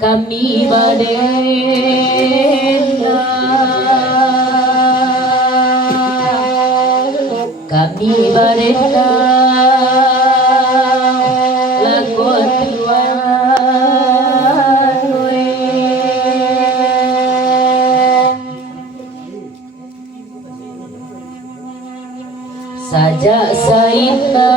kami badena lakon tuan saja saina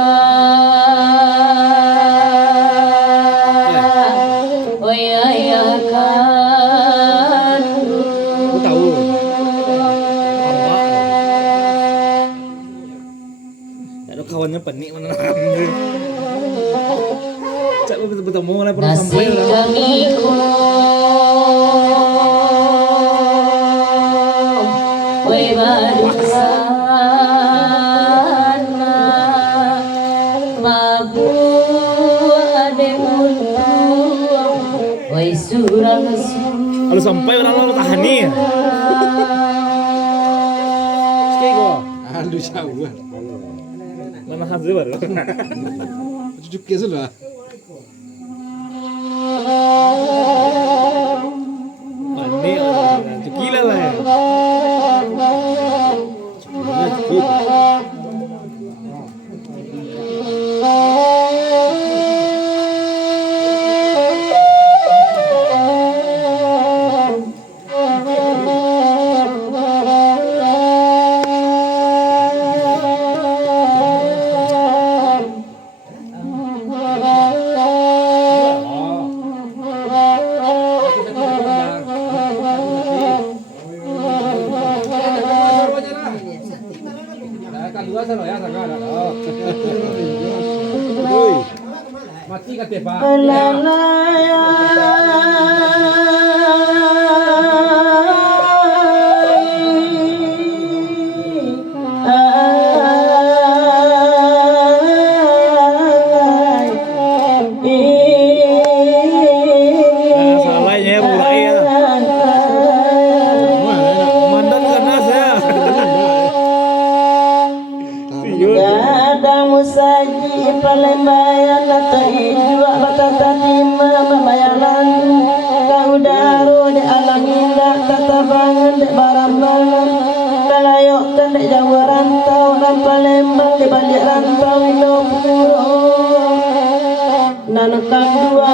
kawannya penik mana cak lu bertemu oleh nasi sampai kami we sana mabu ade untung we surang kalau sampai orang lo tahan nih sekego Aduh jauh. mana hasil baru Cucuk kesu lah. ini gila lah ya Mati kate Pak. salahnya mulai ya mandan karena saya Gadang musaji palembayan atau ijwa batata lima membayaran kau daru di alam indah tata bangun di barambangan kalayok kan di jawa rantau dan palembang di balik rantau inopuro nanukang dua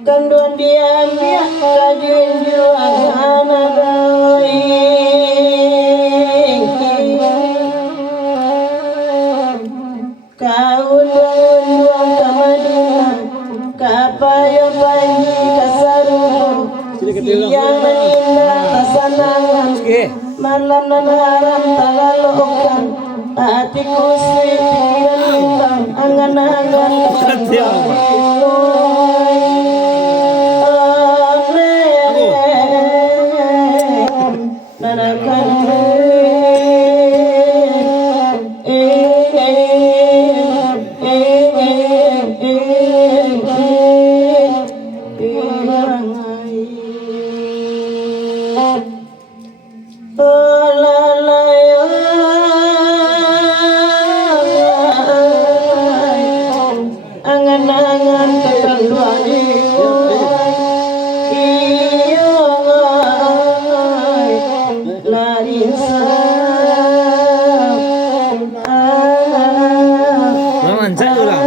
Kanduan dia miak kajuin juang anadai kaun juang kamadina kapayo panji kasaruhu siang meninda tasanangan malam nanaram talalokan hatiku sweet pikiran bimbang angan-angan angan-angan kekanduan iyo lari mancak orang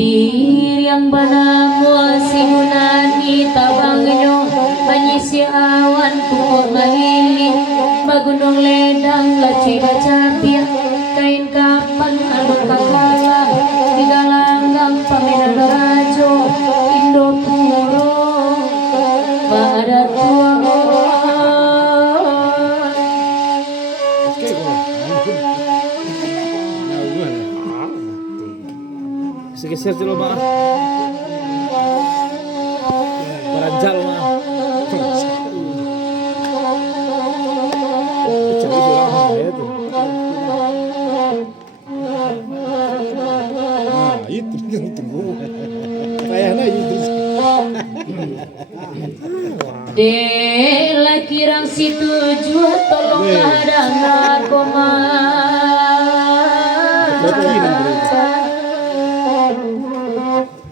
Bir yang banamo sinunani tabangno menyisi awan pupuk mahiling bagunong ledang lacira capia kain kapan alun kakala tiga langgang paminan rajo indo puro pada tua Geser dulu mah. Beranjal mah. Jauh orang itu. Nah, itu tunggu. Kayaknya itu. Dela kirang situ jua tolong kadang aku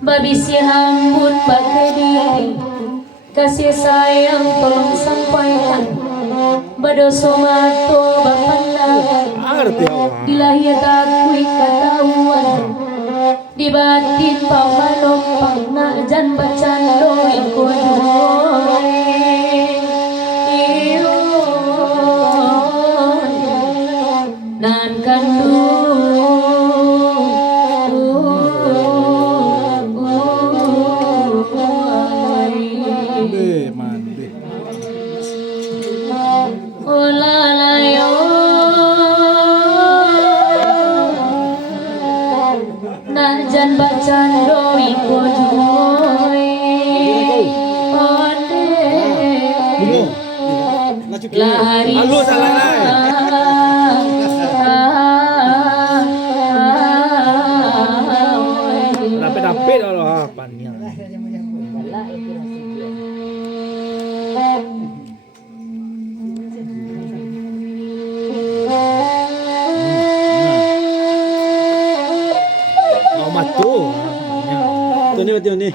babi si hambut pakai diri kasih sayang tolong sampaikan badoso mato bapandangan Arti Allah. dilahir takui ketahuan di batin pamanompang nak jan bacando iko nan kandu Mande. Najan bacando iko jumoy onde lari Halo, salah lah. Dapet Allah pannya. Mau matu. Tuh nih.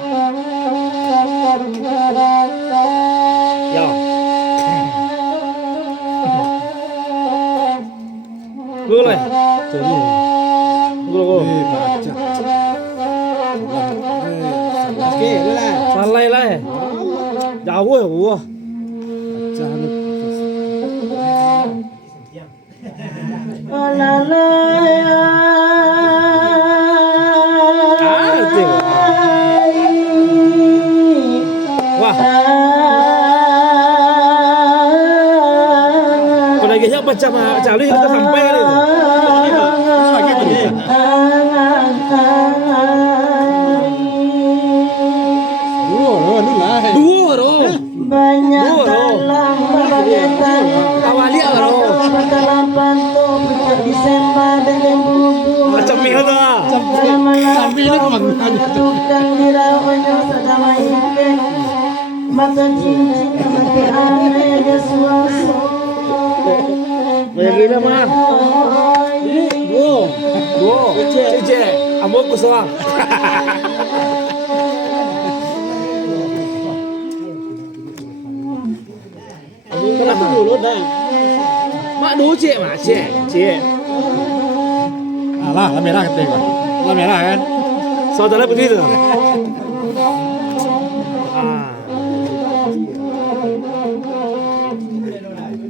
Ya. Boleh. Tuh nih. Boleh. Baca. Oke, lah. Salah lah. Jauh ya, wah. Jangan Oh la la Arti. Wah, kalau lagi siapa baca cali kita sampai kali itu. lagi tuh. Lu lah. Dua bro. banyak Dua, dalam berbagai tanya Awali bro. dalam bantu pucat Desember dengan bubu Macam ni ada. Sampai ini kemana? tukang dirawanya sedang ikan mata cincin mati aneh dia suaso Bagi nama. Dua. Cece. Amok kusang. Kenapa dulu dah? Mak dulu cek mak cek. Alah, lah merah ketika. Lah merah kan? Saudara begitu. Ah.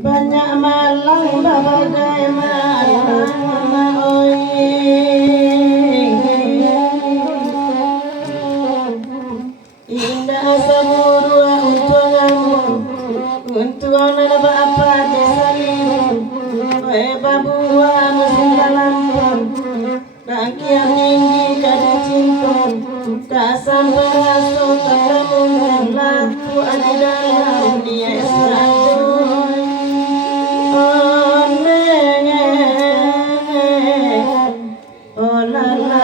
banyak malang berbagai malang oi indah semua untunganmu untungan ada apa di salimu babua musim dalam kaki yang tinggi kaki cinta tak sampai rasa tak kamu laku ada dalam dia sadoi oh la la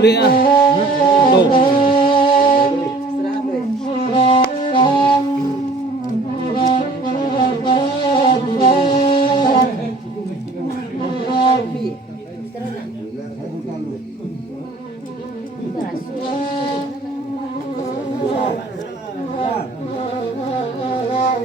boleh ah.